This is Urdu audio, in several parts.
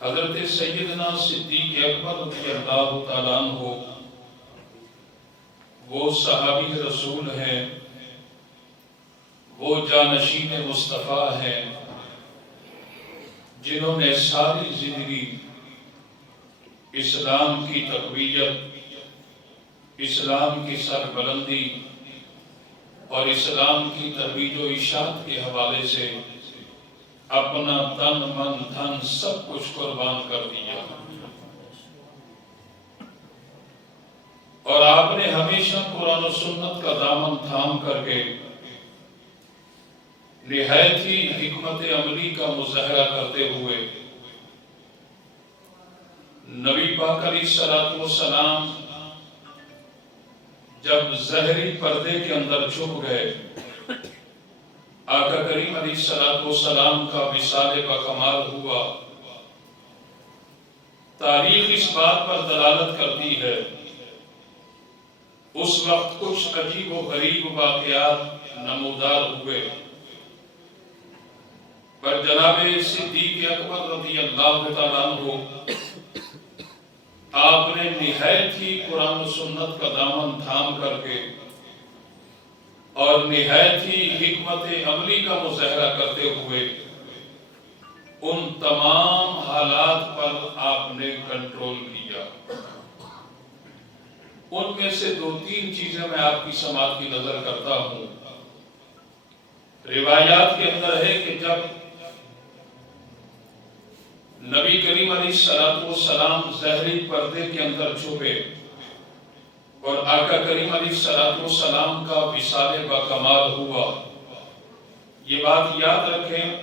حضرت سیدنا صدیق اکبر رضی اللہ تعالیٰ عنہ وہ صحابی رسول ہیں، وہ جانشین مصطفیٰ ہیں جنہوں نے ساری زندگی اسلام کی تقویت، اسلام کی سربلندی اور اسلام کی ترویج و اشاعت کے حوالے سے اپنا تن من دھن سب کچھ قربان کر دیا، اور آپ نے ہمیشہ قرآن و سنت کا دامن تھام کر کے نہایت ہی حکمت عملی کا مظاہرہ کرتے ہوئے نبی پاک علیہ الصلوۃ والسلام جب ظاہری پردے کے اندر چھپ گئے، آقا کریم علیہ الصلوۃ والسلام کا وصال بکمال ہوا۔ تاریخ اس بات پر دلالت کرتی ہے اس وقت کچھ عجیب و غریب واقعات نمودار ہوئے، پر جناب صدیق اکبر رضی اللہ تعالیٰ عنہ آپ نے نہایت ہی قرآن و سنت کا دامن تھام کر کے اور نہایت ہی حکمت عملی کا مظاہرہ کرتے ہوئے ان تمام حالات پر آپ نے کنٹرول کیا۔ ان میں سے دو تین چیزیں میں آپ کی سماعت کی نظر کرتا ہوں۔ روایات کے اندر ہے کہ جب نبی کریم علیہ الصلوۃ والسلام ظاہری پردے کے اندر چھپے اور آقا کریم علیہ الصلوۃ والسلام کا وصال بکمال ہوا، یہ بات یاد رکھیں،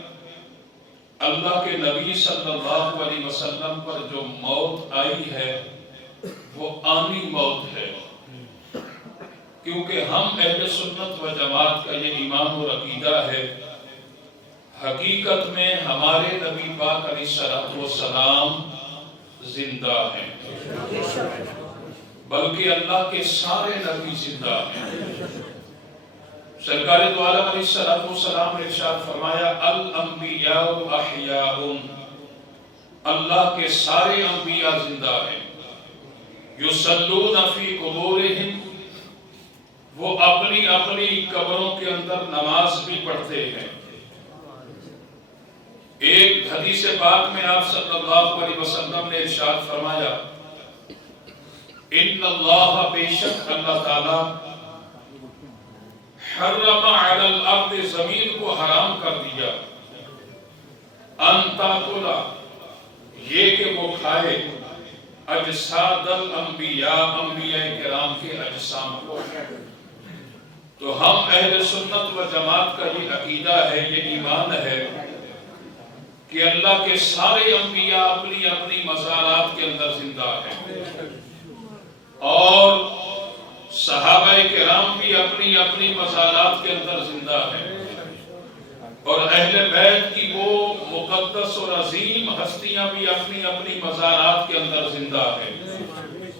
اللہ کے نبی صلی اللہ علیہ وسلم پر جو موت آئی ہے وہ آنی موت ہے، کیونکہ ہم اہل سنت و جماعت کا یہ ایمان و عقیدہ ہے، حقیقت میں ہمارے نبی پاک علیہ الصلوۃ والسلام زندہ ہیں، بلکہ اللہ کے سارے نبی زندہ ہیں۔ سرکار دو عالم علیہ الصلوۃ والسلام نے ارشاد فرمایا الانبیاء احیاء، اللہ کے سارے انبیاء زندہ ہیں، یصلون فی قبورہم، وہ اپنی اپنی قبروں کے اندر نماز بھی پڑھتے ہیں۔ ایک حدیث پاک میں آپ صلی اللہ علیہ وسلم نے ارشاد فرمایا ان اللہ، بے شک اللہ تعالی، حرم علی الارض، زمین کو حرام کر دیا، ان تاکل، یہ کہ وہ کھائے، اجساد الانبیاء، انبیاء کرام کے اجسام کو۔ تو ہم اہل سنت و جماعت کا یہ عقیدہ ہے، یہ ایمان ہے کہ اللہ کے سارے انبیاء اپنی اپنی مزارات کے اندر زندہ ہیں، اور صحابہ کرام بھی اپنی اپنی مزارات کے اندر زندہ ہیں، اور اہل بیت کی وہ مقدس اور عظیم ہستیاں بھی اپنی اپنی مزارات کے اندر زندہ ہیں،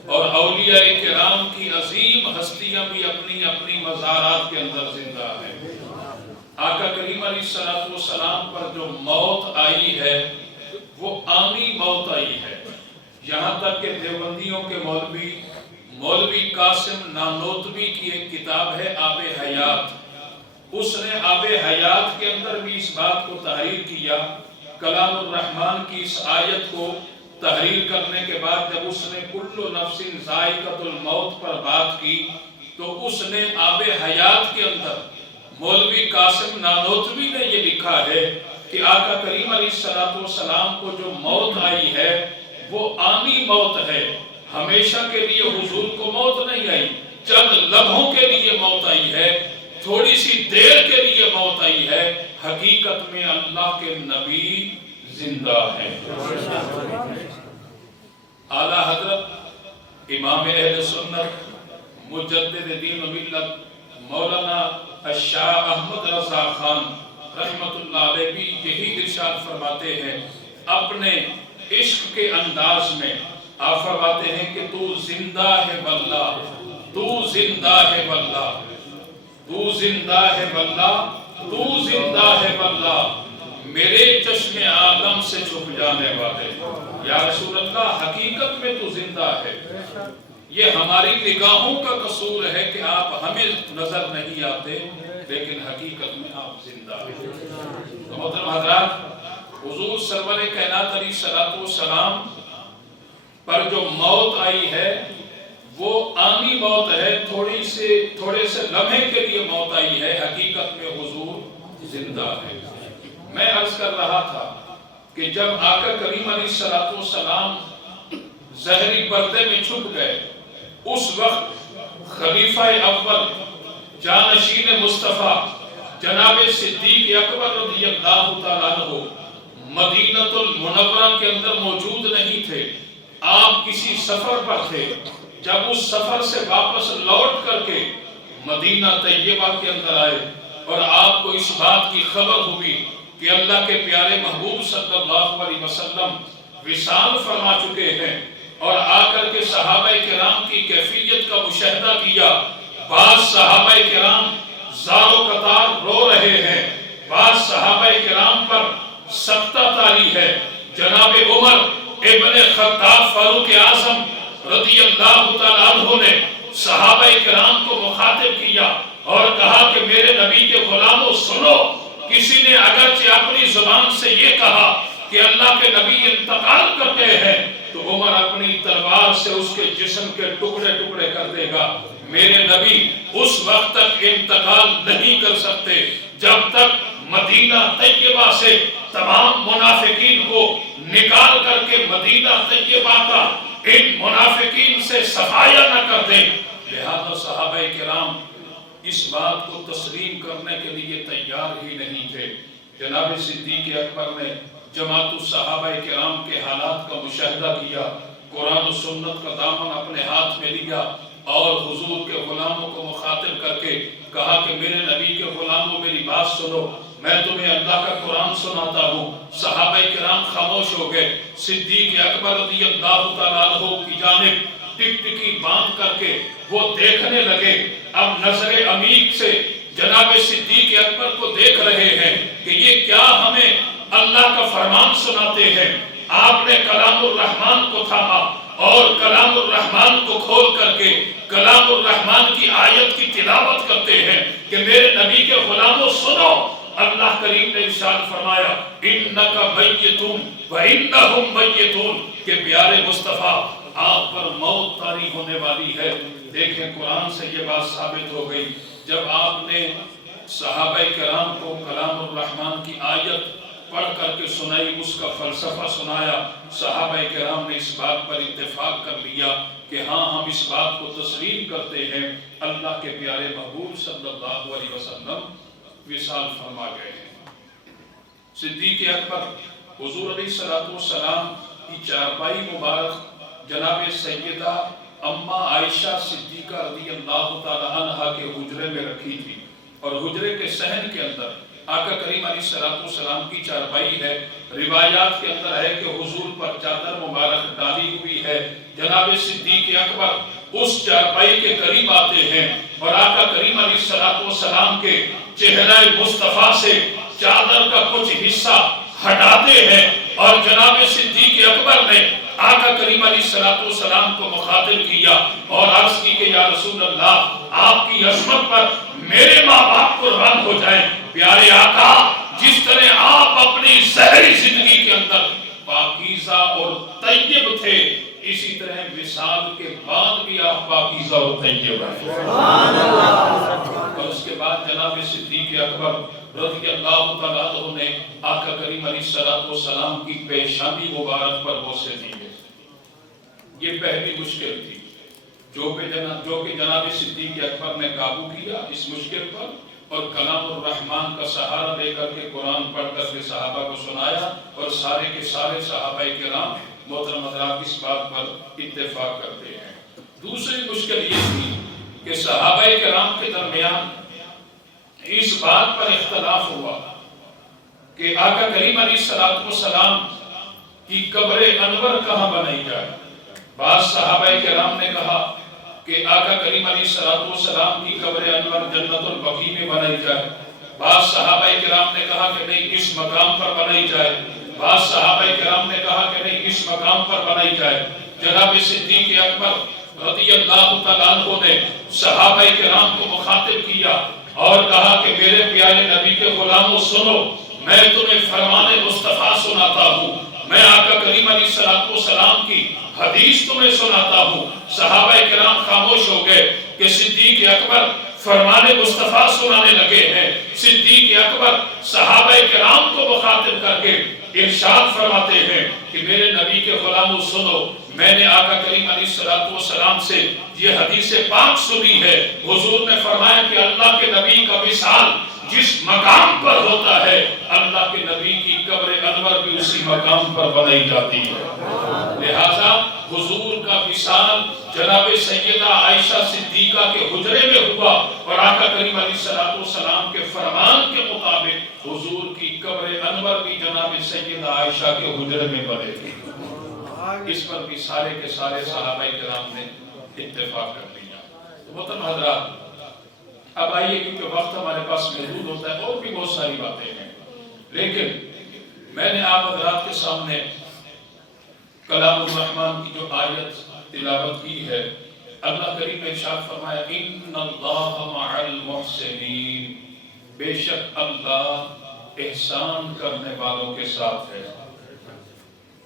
اور اولیاء کرام کی عظیم ہستیاں بھی اپنی اپنی مزارات کے اندر زندہ ہیں۔ آقا کریم علیہ الصلوۃ والسلام پر جو موت آئی ہے وہ آنی موت آئی ہے، یہاں تک کہ دیوبندیوں کے مولوی قاسم نانوتوی کی ایک کتاب ہے آب حیات، اس نے آب حیات کے اندر بھی اس بات کو تحریر کیا۔ کلام الرحمن کی اس آیت کو تحریر کرنے کے بعد جب اس نے کل نفس ذائقۃ الموت پر بات کی، تو اس نے آب حیات کے اندر مولوی قاسم نانوتوی نے یہ لکھا ہے کہ آقا کریم علیہ الصلوۃ والسلام کو جو موت آئی ہے وہ آنی موت ہے، ہمیشہ کے لیے حضور کو موت نہیں آئی، چند لمحوں کے لیے موت آئی ہے، تھوڑی سی دیر کے لیے موت آئی ہے، حقیقت میں اللہ کے نبی زندہ ہیں۔ اعلیٰ حضرت امام اہل سنت مجدد دین و ملت مولانا الشاہ احمد رضا خان رحمت اللہ علیہ بھی یہی ارشاد فرماتے ہیں، اپنے عشق کے انداز میں آپ فرماتے ہیں کہ تو زندہ ہے واللہ، تو زندہ ہے واللہ، تو زندہ ہے واللہ، تو زندہ ہے واللہ، میرے چشم عالم سے چھپ جانے والے، یا رسول اللہ حقیقت میں تو زندہ ہے، یہ ہماری نگاہوں کا قصور ہے کہ آپ ہمیں نظر نہیں آتے لیکن حقیقت میں آپ زندہ ہیں۔ تو محترم حضرات، حضور سرور کائنات علیہ الصلوۃ والسلام پر جو موت آئی ہے وہ آنی موت ہے، تھوڑے سے لمحے کے لیے موت آئی ہے، حقیقت میں حضور زندہ ہے۔ میں عرض کر رہا تھا کہ جب آقا کریم علیہ الصلوۃ والسلام ظہری پردے میں چھپ گئے، اس وقت خلیفہ اول جانشین مصطفیٰ جناب صدیق اکبر رضی اللہ تعالیٰ عنہ مدینہ المنورہ کے اندر موجود نہیں تھے، آپ کسی سفر پر تھے۔ جب اس سفر سے واپس لوٹ کر کے مدینہ طیبہ کے اندر آئے اور آپ کو اس بات کی خبر ہوئی کہ اللہ کے پیارے محبوب صلی اللہ علیہ وسلم وصال فرما چکے ہیں، اور آ کر کے صحابہ کرام کی کیفیت کا مشاہدہ کیا، بعض صحابہ کرام زار و قطار رو رہے ہیں، بعض صحابہ کرام پر سختہ طاری ہے۔ جناب عمر ابن خطاب فاروق اعظم رضی اللہ تعالیٰ عنہ نے صحابہ کرام کو مخاطب کیا اور کہا کہ میرے نبی کے غلاموں سنو، کسی نے اگرچہ اپنی زبان سے یہ کہا کہ اللہ کے نبی انتقال کرتے ہیں تو عمر اپنی تلوار سے اس کے جسم کے ٹکڑے ٹکڑے کر دے گا، میرے نبی اس وقت تک انتقال نہیں کر سکتے جب تک مدینہ طیبہ سے تمام منافقین کو نکال کر کے مدینہ طیبہ کا ان منافقین سے صفایا نہ کر دیں۔ لہذا صحابہ کرام اس بات کو تسلیم کرنے کے لیے تیار ہی نہیں تھے۔ جناب صدیق اکبر نے جماعت الصحابہ کرام کے حالات کا مشاہدہ کیا، قرآن و سنت کا دامن اپنے ہاتھ میں لیا اور حضور کے غلاموں کو مخاطب کر کے کہا کہ میرے نبی کے غلاموں میری بات سنو، میں تمہیں اللہ کا قرآن سناتا ہوں۔ صحابہ کرام خاموش ہو گئے۔ صدیق اکبر رضی اللہ تعالیٰ عنہ کی جانب ٹکٹکی باندھ کر کے وہ دیکھنے لگے، اب نظر عمیق سے جناب صدیق اکبر کو دیکھ رہے ہیں کہ یہ کیا ہمیں اللہ کا فرمان سناتے ہیں۔ آپ نے کلام الرحمن کو تھاما اور کلام الرحمن کو کھول کر کے کلام الرحمن کی آیت کی تلاوت کرتے ہیں کہ میرے نبی کے غلاموں سنو، اللہ کریم نے ارشاد فرمایا انک میتون وانہم میتون، کہ پیارے مصطفیٰ آپ پر موت طاری ہونے والی ہے۔ دیکھیں قرآن سے یہ بات ثابت ہو گئی۔ جب آپ نے صحابہ کرام کو کلام الرحمن کی آیت پڑھ کر کے سنائی، اس کا فلسفہ سنایا، صحابہ کرام نے اس بات پر اتفاق کر لیا کہ ہاں ہم اس بات کو تسلیم کرتے ہیں اللہ کے پیارے محبوب صلی اللہ علیہ وسلم وصال فرما گئے ہیں۔ صدیق اکبر حضور علیہ الصلوۃ والسلام کی چارپائی مبارک جناب سیدہ اما عائشہ صدیقہ رضی اللہ تعالی عنہا کے حجرے میں رکھی تھی، اور حجرے کے صحن کے اندر آقا کریم علیہ الصلوۃ والسلام کی چارپائی ہے۔ روایات کے اندر ہے کہ حضور پر چادر مبارک ڈالی ہوئی ہے۔ جناب صدیق اکبر اس چارپائی کے قریب آتے ہیں اور آقا کریم علیہ الصلوۃ والسلام کے چہرہ مصطفیٰ سے چادر کا کچھ حصہ ہٹاتے ہیں، اور جناب صدیق اکبر نے آقا کریم علیہ الصلوۃ والسلام کو مخاطب کیا اور عرض کی کہ یا رسول اللہ، آپ کی عظمت پر میرے ماں باپ قربان ہو جائیں۔ پیارے آقا، جس طرح آپ اپنی ظاہری زندگی کے اندر پاکیزہ اور طیب تھے، اسی طرح وصال کے بعد بھی آپ پاکیزہ اور طیب ہیں۔ سبحان اللہ۔ اور اس کے بعد جناب صدیق اکبر رضی اللہ تعالیٰ عنہ نے آقا کریم علیہ الصلوۃ والسلام کی پیشانی مبارک پر بوسے دیے۔ یہ پہلی مشکل تھی جو کہ جناب صدیق اکبر نے قابو کیا اس مشکل پر، اور کلام الرحمن کا سہارا لے کر کے قرآن پڑھ کر کے صحابہ کو سنایا، اور سارے کے سارے صحابہ کرام محترم حضرات اس بات پر اتفاق کرتے ہیں۔ دوسری مشکل یہ تھی کہ صحابہ کرام کے درمیان اس بات پر اختلاف ہوا کہ آقا کریم علیہ الصلوۃ والسلام کی قبر انور کہاں بنائی جائے۔ بعض صحابہ کرام نے کہا کہ آقا کریم علیہ الصلوۃ والسلام کی قبر انور جنت البقیع میں بنائی جائے، بعض صحابہ کرام نے کہا کہ نہیں اس مقام پر بنائی جائے، بعض صحابہ کرام نے کہا کہ نہیں اس مقام پر بنائی جائے۔ جناب صدیق اکبر رضی اللہ تعالیٰ عنہ نے صحابہ کرام کو مخاطب کیا اور کہا کہ میرے پیارے نبی کے غلاموں سنو، میں تمہیں فرمان مصطفیٰ سناتا ہوں، میں آقا کریم علیہ السلام کی حدیث تمہیں سناتا ہوں۔ صحابہ کرام خاموش ہو گئے کہ صدیق اکبر فرمان مصطفیٰ سنانے لگے ہیں۔ صدیق اکبر صحابہ کرام کو مخاطب کر کے ارشاد فرماتے ہیں کہ میرے نبی کے غلاموں سنو، میں نے آقا کریم علیہ السلام سے یہ حدیث پاک سنی ہے۔ حضور نے فرمایا کہ اللہ کے نبی کا وصال جس مقام پر ہوتا ہے، اللہ کے نبی کی قبر انور بھی اسی مقام پر بنائی جاتی ہے۔ لہذا حضور کا وصال جناب سیدہ عائشہ صدیقہ کے حجرے میں ہوا اور آقا کریم علیہ السلام کے فرمان کے مطابق حضور کی قبر انور بھی جناب سیدہ عائشہ کے حجرے میں بنے تھی۔ اس پر بھی سارے کے سارے صحابہ کرام نے اتفاق کر لیا۔ محترم حضرات، اب آئیے کیونکہ وقت ہمارے پاس محدود ہوتا ہے اور بھی بہت ساری باتیں ہیں، لیکن میں نے آپ حضرات کے سامنے کلام الرحمن کی جو آیت تلاوت کی ہے، اللہ کریم نے ارشاد فرمایا ان اللہ مع المحسنین، بے شک اللہ احسان کرنے والوں کے ساتھ ہے۔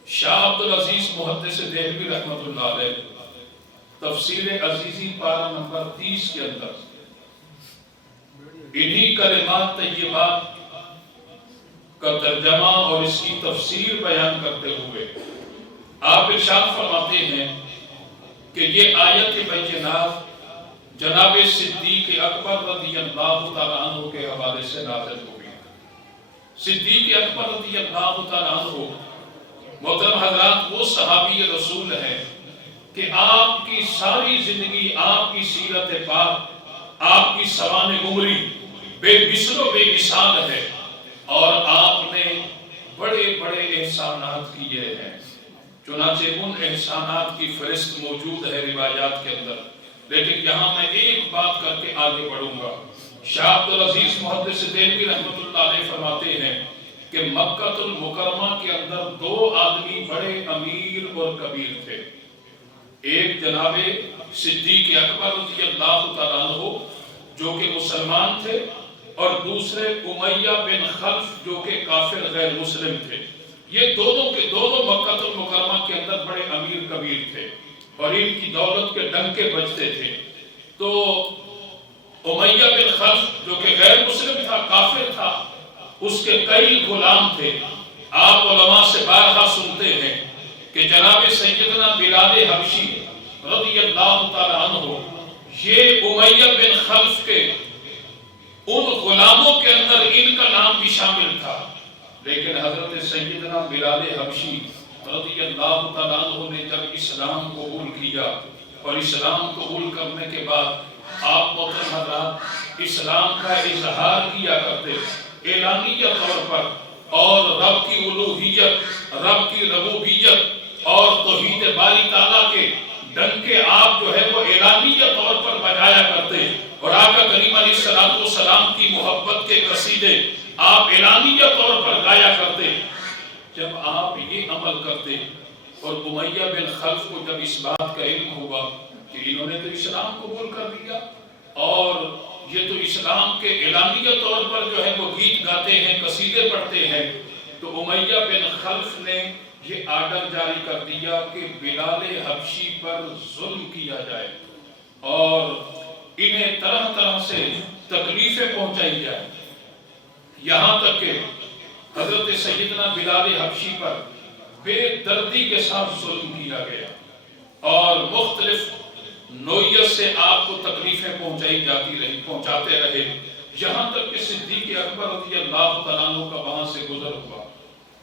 شاہ عبدالعزیز محدث دہلوی رحمۃ اللہ علیہ تفسیر عزیزی پارہ نمبر 30 کے اندر انہی کلمات طیبات کا ترجمہ اور اس کی تفسیر بیان کرتے ہوئے آپ ارشاد فرماتے ہیں کہ یہ آیت بینات جناب صدیق اکبر رضی اللہ تعالیٰ عنہ کے حوالے سے نازل ہوئی۔ صدیق اکبر رضی اللہ تعالیٰ عنہ محترم حضرات وہ صحابی رسول ہیں کہ آپ کی ساری زندگی، آپ کی سیرت پاک، آپ کی سوانح عمری بے مثل و بے مثال ہے، اور آپ نے بڑے بڑے احسانات کیے ہیں۔ چنانچہ ان احسانات کی فہرست موجود ہے روایات کے اندر، لیکن یہاں میں ایک بات کر کے آگے بڑھوں گا۔ شاہ عبدالعزیز محدث دہلوی رحمۃ اللہ علیہ فرماتے ہیں کہ مکہ المکرمہ کے اندر دو آدمی بڑے امیر اور کبیر تھے، ایک جناب صدیق اکبر رضی اللہ تعالیٰ عنہ جو کہ مسلمان تھے، اور دوسرے امیہ بن خلف جو کہ کافر غیر مسلم تھے۔ یہ دونوں کے دونوں مکہ المکرمہ کے اندر بڑے امیر کبیر تھے اور ان کی دولت کے ڈنکے بجتے تھے۔ تو امیہ بن خلف جو کہ غیر مسلم تھا، کافر تھا، اس کے کئی غلام تھے۔ آپ علماء سے بارہا سنتے ہیں کہ جناب سیدنا بلال حبشی رضی اللہ تعالیٰ عنہ یہ امیہ بن خلف کے ان غلاموں کے اندر ان کا نام بھی شامل تھا، لیکن حضرت سیدنا بلال حبشی رضی اللہ تعالیٰ عنہ نے جب اسلام قبول کیا اور اسلام قبول کرنے کے بعد آپ محترم حضرات اسلام کا اظہار کیا کرتے اعلانیہ طور پر، اور رب کی الوہیت، رب کی ربوبیت اور توحید باری تعالیٰ کے ڈنکے آپ جو ہے وہ اعلانیہ طور پر بجایا کرتے، اور آقا کریم علیہ السلام کی محبت کے قصیدے آپ اعلانیہ طور پر گایا کرتے۔ جب آپ یہ عمل کرتے اور امیہ بن خلف کو جب اس بات کا علم ہوا کہ انہوں نے تو اسلام قبول کر لیا اور یہ تو اسلام کے اعلانیہ طور پر جو ہے وہ گیت گاتے ہیں، قصیدے پڑھتے ہیں، تو امیہ بن خلف نے یہ آرڈر جاری کر دیا کہ بلال حبشی پر ظلم کیا جائے اور انہیں طرح طرح سے تکلیفیں پہنچائی جائے، یہاں تک کہ حضرت سیدنا بلال حبشی پر بے دردی کے ساتھ ظلم کیا گیا اور مختلف نوعیت سے آپ کو تکلیفیں پہنچائی جاتی رہی، پہنچاتے رہے، یہاں تک کہ صدیق اکبر رضی اللہ تعالیٰ عنہ کا وہاں سے گزر ہوا۔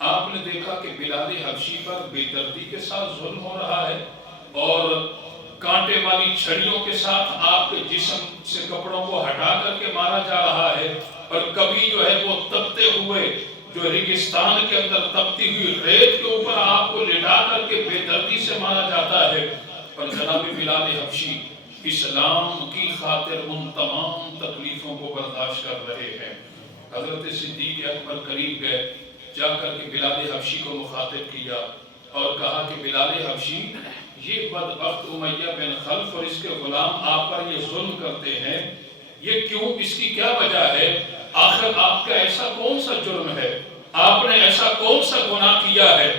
آپ نے دیکھا کہ بلال حبشی پر بے دردی کے ساتھ ظلم ہو رہا ہے اور کانٹے والی چھڑیوں کے ساتھ آپ کے جسم سے کپڑوں کو ہٹا کر کے مارا جا رہا ہے، اور کبھی جو ہے وہ تپتے ہوئے جو ریگستان کے اندر تپتی ہوئی ریت کے اوپر آپ کو لٹا کر کے بے دردی سے مارا جاتا ہے، اور جناب بلال حبشی اسلام کی خاطر ان تمام تکلیفوں کو برداشت کر رہے ہیں۔ حضرت صدیق اکبر قریب گئے، جا کر کے بلال حبشی کو مخاطب کیا اور کہا کہ بلال حبشی، یہ بدبخت امیہ بن خلف اور اس کے غلام آپ پر یہ ظلم کرتے ہیں، یہ کیوں؟ اس کی کیا وجہ ہے؟ آخر آپ کا ایسا کون سا جرم ہے، آپ نے ایسا کون سا گناہ کیا ہے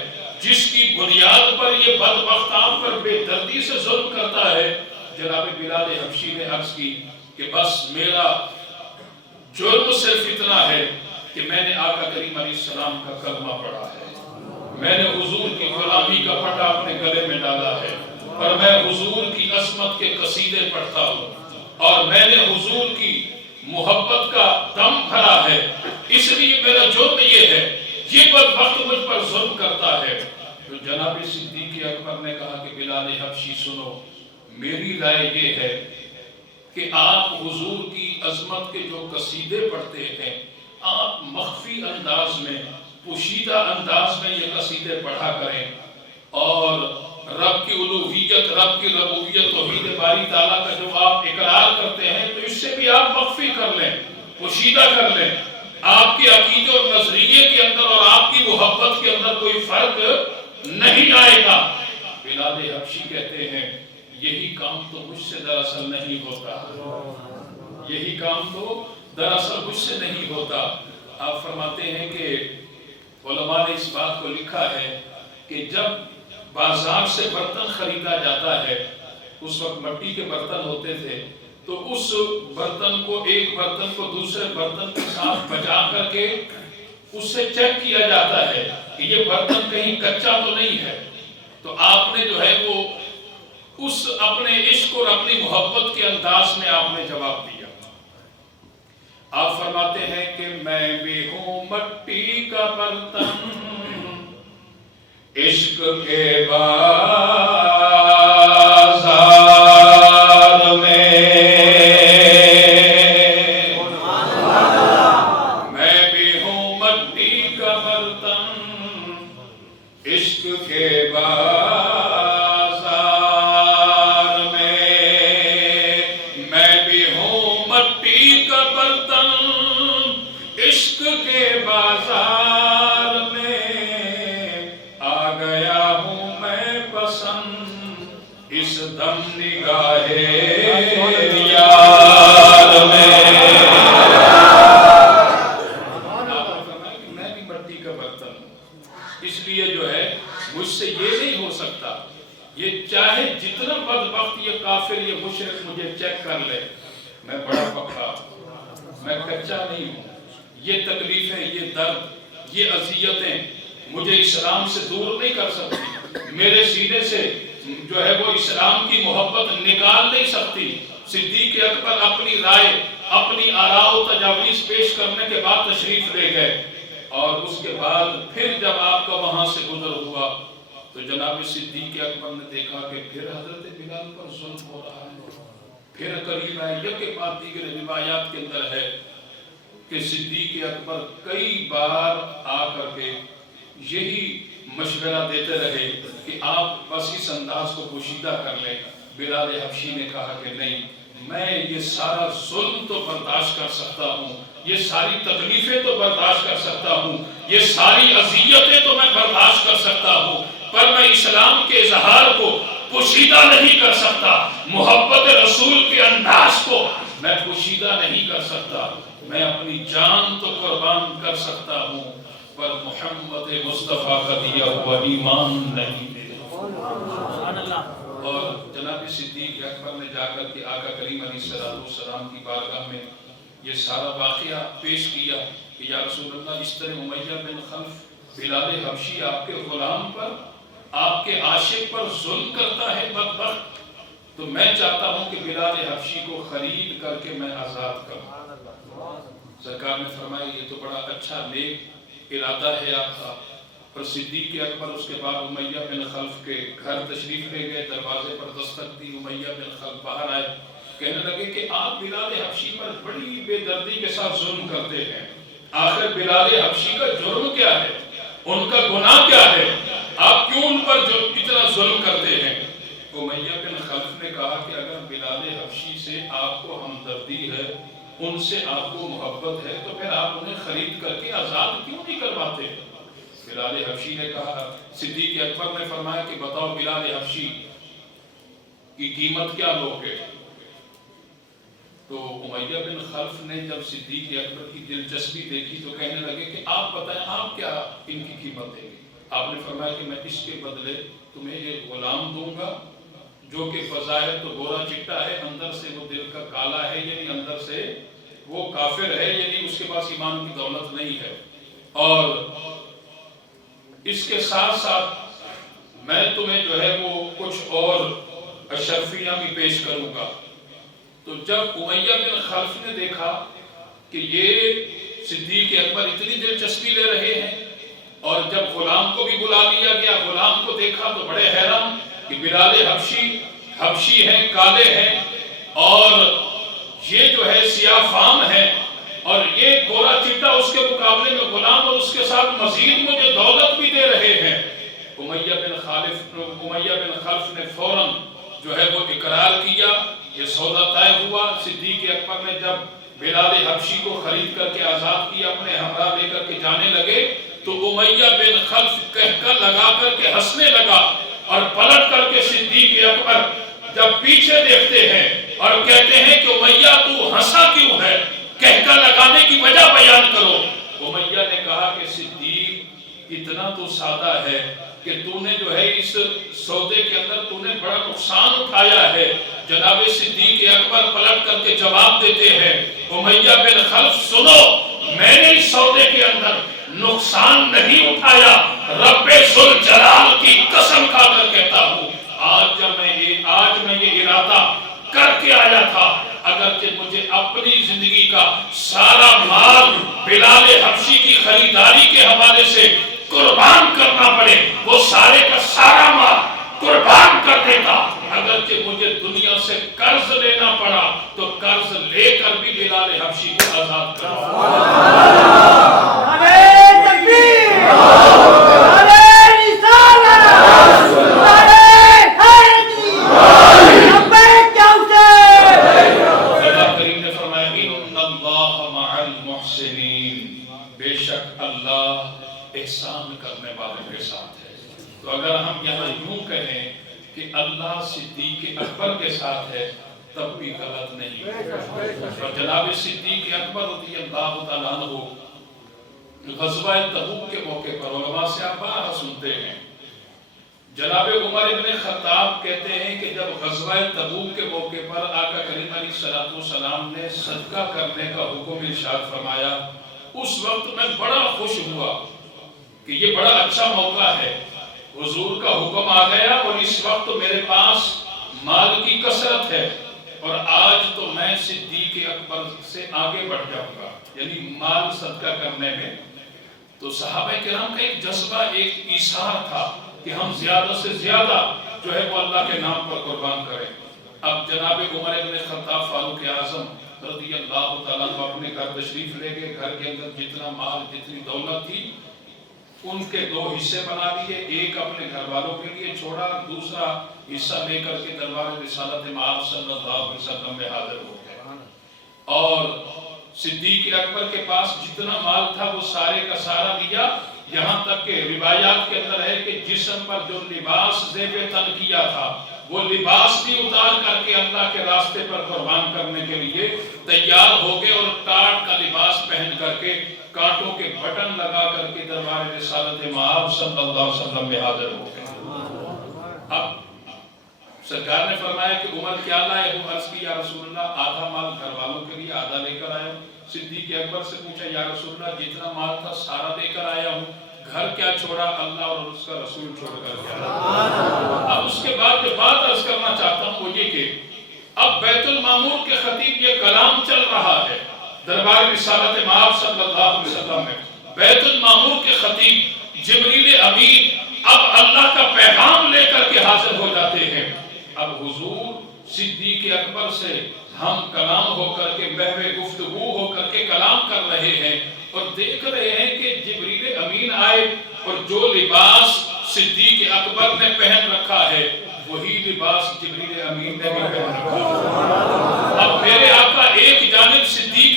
جس کی بنیاد پر یہ بدبخت آپ پر بے دردی سے ظلم کرتا ہے؟ جناب بلال حبشی نے عرض کی کہ بس میرا جرم صرف اتنا ہے کہ میں نے آقا کریم علیہ السلام کا کلمہ پڑھا ہے، میں نے حضور کی غلامی کا پٹا اپنے گلے میں ڈالا ہے، اور میں حضور کی عظمت کے قصیدے پڑھتا ہوں، اور میں نے حضور کی محبت کا دم بھرا ہے، اس لیے میرا جرم یہ ہے، یہ بدبخت مجھ پر ظلم کرتا ہے۔ تو جناب صدیق اکبر نے کہا کہ بلال حبشی سنو، میری رائے یہ ہے کہ آپ حضور کی عظمت کے جو قصیدے پڑھتے ہیں، آپ مخفی انداز میں، پوشیدہ انداز میں یہ قصیدے پڑھا کریں، اور رب کی الوہیت، رب کی ربوبیت، توحید باری تعالیٰ کا جو آپ اقرار کرتے ہیں، تو اس سے بھی آپ مخفی کر لیں، پوشیدہ کر لیں۔ آپ کے عقیدے اور نظریے کے اندر اور آپ کی محبت کے اندر کوئی فرق نہیں آئے گا۔ بلال حبشی کہتے ہیں یہی کام تو مجھ سے دراصل نہیں ہوتا، یہی کام تو دراصل مجھ سے نہیں ہوتا۔ آپ فرماتے ہیں کہ علماء نے اس بات کو لکھا ہے کہ جب بازار سے برتن خریدا جاتا ہے، اس وقت مٹی کے برتن ہوتے تھے، تو اس برتن کو، ایک برتن کو دوسرے برتن کے ساتھ بجا کر کے اس سے چیک کیا جاتا ہے کہ یہ برتن کہیں کچا تو نہیں ہے۔ تو آپ نے جو ہے وہ اس اپنے عشق اور اپنی محبت کے انداز میں آپ نے جواب دیا۔ آپ فرماتے ہیں کہ میں بھی ہوں مٹی کا برتن، عشق کے بازار میں، میں بھی ہوں مٹی کا برتن، عشق کے بازار میں، میں بھی ہوں مٹی کا برتن، عشق کے بازار میں، آ گیا ہوں میں پسند اس دم نگاہ یار میں۔ میں بھی مٹی کا برتن ہوں، اس لیے جو ہے مجھ سے یہ نہیں ہو سکتا، یہ چاہے جتنا بدبخت یہ کافر، یہ مشرک مجھے چیک کر لے، میں بڑا پکا، میں کچا نہیں ہوں۔ یہ تکلیفیں، یہ درد، یہ اذیتیں مجھے اسلام سے دور نہیں کر سکتی، میرے سینے سے جو ہے وہ اسلام کی محبت نکال نہیں سکتی۔ صدیق اکبر اپنی رائے، اپنی آراء و تجاویز پیش کرنے کے بعد تشریف لے گئے، اور اس کے بعد پھر جب آپ کا وہاں سے گزر ہوا تو جناب صدیق اکبر نے دیکھا کہ پھر حضرت بلال پر ظلم ہو رہا ہے۔ پھر قریب آئے، یہ کہ بات دیگر روایات کے اندر ہے کہ صدیق اکبر کئی بار آ کر کے یہی مشورہ دیتے رہے کہ آپ بس اس انداز کو پوشیدہ کر لیں۔ بلال حبشی نے کہا کہ نہیں، میں یہ سارا ظلم تو برداشت کر سکتا ہوں، یہ ساری تکلیفیں تو برداشت کر سکتا ہوں، یہ ساری اذیتیں تو میں برداشت کر سکتا ہوں، پر میں اسلام کے اظہار کو پوشیدہ نہیں کر سکتا، محبت رسول کے انداز کو میں پوشیدہ نہیں کر سکتا۔ میں اپنی جان تو قربان کر سکتا ہوں، پر محمد مصطفیٰ کا دیا ہوا ایمان نہیں دے۔ اور جناب صدیق اکبر نے جا کر کے آقا کریم علیہ السلام کی بارگاہ میں یہ سارا واقعہ پیش کیا کہ یا رسول اللہ، اس طرح امیہ بن خلف بلال حبشی آپ کے غلام پر، آپ کے عاشق پر ظلم کرتا ہے بدبخت، تو میں چاہتا ہوں کہ بلال حبشی کو خرید کر کے میں آزاد کروں۔ سرکار نے فرمایا یہ تو بڑا اچھا نیک ارادہ ہے آپ کا۔ پر صدیق اکبر اس کے بعد امیہ بن خلف کے گھر تشریف لے گئے، دروازے پر دستک دی، امیہ بن خلف باہر آئے، کہنے لگے کہ آپ بلال حبشی پر بڑی بے دردی کے ساتھ ظلم کرتے ہیں، آخر بلال حبشی کا جرم کیا ہے، ان کا گناہ کیا ہے، آپ کیوں ان پر اتنا ظلم کرتے ہیں؟ امیہ بن خلف نے کہا کہ اگر بلال حبشی سے آپ کو ہمدردی ہے ان سے آپ کو محبت ہے تو پھر آپ انہیں خرید کر کے آزاد کیوں نہیں کرواتے؟ بلال حبشی نے کہا، صدیق اکبر نے فرمایا کہ بتاؤ بلال حبشی کی قیمت کیا لوگے؟ تو امیہ بن خلف نے جب صدیق اکبر کی دلچسپی دیکھی تو کہنے لگے کہ آپ بتائیں آپ کیا ان کی قیمت دیں گے؟ آپ نے فرمایا کہ میں اس کے بدلے تمہیں ایک غلام دوں گا جو کہ بظاہر تو گورا چٹا ہے، اندر سے وہ دل کا کالا ہے، یعنی اندر سے وہ کافر ہے، یعنی اس کے پاس ایمان کی دولت نہیں ہے، اور اس کے ساتھ ساتھ میں تمہیں جو ہے وہ کچھ اور اشرفیاں بھی پیش کروں گا۔ تو جب امیہ بن خلف نے دیکھا کہ یہ صدیق اکبر اتنی دلچسپی لے رہے ہیں، اور جب غلام کو بھی بلا لیا گیا، غلام کو دیکھا تو بڑے حیران کہ بلال حبشی ہیں، کالے ہیں، اور یہ جو ہے سیاہ فام ہے، اور یہ گورا چٹا اس کے مقابلے میں غلام، اور اس کے ساتھ مزید مجھے دولت بھی دے رہے ہیں۔ امیہ بن خلف نے فوراً جو ہے وہ اقرار کیا، یہ سودا طے ہوا۔ صدیق اکبر نے جب بلال حبشی کو خرید کر کے آزاد کیا، اپنے ہمراہ لے کر کے جانے لگے، تو امیہ بن خلف کہکا لگا کر کے ہنسنے لگا، اور پلٹ کر کے صدیق اکبر جب پیچھے دیکھتے ہیں اور کہتے ہیں کہ امیہ تو ہنسا کیوں ہے، کہکا لگانے کی وجہ بیان کرو۔ امیہ نے کہا کہ صدیق اتنا تو سادہ ہے کہ تو نے جو ہے اس سودے کے اندر تو نے بڑا نقصان اٹھایا ہے۔ جناب صدیق اکبر پلٹ کر کے جواب دیتے ہیں، امیہ بن خلف سنو، میں نے اس سودے کے اندر نقصان نہیں اٹھایا، رب ذوالجلال کی قسم کھا کر کہتا ہوں، آج میں یہ ارادہ کر کے آیا تھا، اگرچہ مجھے اپنی زندگی کا سارا مال بلال حبشی کی خریداری کے حوالے سے قربان کرنا پڑے، وہ سارے کا سارا مال قربان کر دیتا، اگرچہ مجھے دنیا سے قرض لینا پڑا تو قرض لے کر بھی بلال حبشی کو آزاد کرا۔ بے شک اللہ احسان کرنے والوں کے ساتھ ہے۔ تو اگر ہم یہاں یوں کہیں کہ اللہ صدیق اکبر کے ساتھ ہے تب بھی غلط نہیں۔ اور جناب صدیق اکبر رضی اللہ تعالیٰ عنہ غزوہ تبوک کے موقع پر علماء سے آپ بارہ سنتے ہیں، جناب عمر ابن خطاب کہتے ہیں کہ جب غزوہ تبوک کے موقع پر آقا کریم علیہ السلام نے صدقہ کرنے کا حکم ارشاد فرمایا، اس وقت میں بڑا خوش ہوا کہ یہ بڑا اچھا موقع ہے، حضور کا حکم آ گیا اور اس وقت میرے پاس مال کی کثرت ہے، اور آج تو میں صدیق اکبر سے آگے بڑھ جاؤں گا، یعنی مال صدقہ کرنے میں۔ تو صحابہ کرام کا ایک جذبہ، ایک ایثار تھا کہ ہم زیادہ سے زیادہ جو ہے وہ اللہ کے نام پر قربان کریں۔ اب جناب عمر ابن خطاب فاروق اعظم رضی اللہ تعالیٰ عنہ اپنے گھر تشریف لے گئے، گھر کے اندر جتنا مال جتنی دولت تھی ان کے دو حصے بنا دیے، ایک اپنے گھر والوں کے لیے چھوڑا، دوسرا حصہ لے کر کے دربار رسالت مآب صلی اللہ علیہ وسلم میں حاضر ہو گئے، اور صدیق اکبر کے پاس جتنا مال تھا وہ سارے کا سارا دیا، یہاں تک کہ روایات کے اندر ہے کہ جسم پر جو لباس زیب تن کیا تھا وہ لباس بھی اتار کر کے اللہ کے راستے پر قربان کرنے کے لیے تیار ہو گئے، اور ٹاٹ کا لباس پہن کر کے کانٹوں کے بٹن لگا کر کے دربار رسالت مآب صلی اللہ علیہ وسلم میں حاضر ہو گئے۔ اب سرکار نے فرمایا کہ عمر کیا لائے ہو؟ عرض کی یا رسول اللہ آدھا مال گھر والوں کے لیے، آدھا لے کر آیا ہوں۔ صدیق اکبر سے پوچھا یا رسول اللہ جتنا مال تھا سارا لے کر آیا ہوں، گھر کیا چھوڑا؟ اللہ اور اس کا رسول چھوڑ کر گیا۔ اب اس کے بعد جو بات عرض کرنا چاہتا ہوں وہ یہ کہ اب بیت المعمور کے خطیب یہ کلام چل رہا ہے دربار رسالت مآب صلی اللہ علیہ وسلم میں، بیت المعمور کے خطیب جبریل امین اب اللہ کا پیغام لے کر کے حاضر ہو جاتے ہیں۔ اب حضور صدیق اکبر سے ہم کلام ہو کر کے بہوے گفتگو ہو کر کے کلام کر رہے ہیں، اور دیکھ رہے ہیں کہ جبریل امین آئے اور جو لباس صدیق اکبر نے پہن رکھا ہے وہی لباس جبریل امین نے بھی پہن رکھا ہے۔ اب میرے آقا ایک جانب صدیق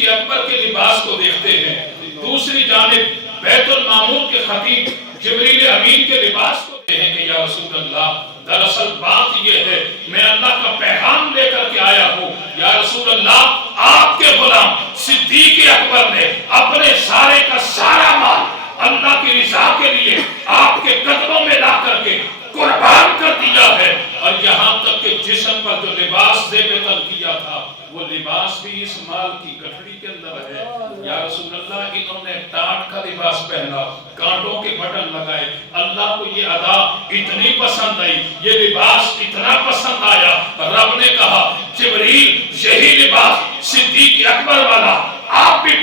دوسری جانب بیت المعمور کے خطیب جبریل امین کے لباس کو کہتے ہیں کہ یا رسول اللہ دراصل بات یہ ہے میں اللہ کا پیغام لے کر کے آیا ہوں یا رسول اللہ آپ کے غلام صدیق اکبر نے اپنے سارے کا سارا مال اللہ کی رضا کے لیے آپ کے قدموں میں لا کر کے قربان کر دیا ہے اور یہاں تک کہ جسم پر جو لباس زیب تن کیا تھا وہ لباس بھی اس مال کی گٹھڑی کے اندر ہے یا رسول اللہ انہوں نے ٹاٹ کا لباس پہنا کانٹوں کے بٹن لگائے اللہ کو یہ ادا اتنی پسند آئی یہ لباس اتنا پسند آیا رب نے کہا جبریل یہی لباس صدیق اکبر والا آپ بھی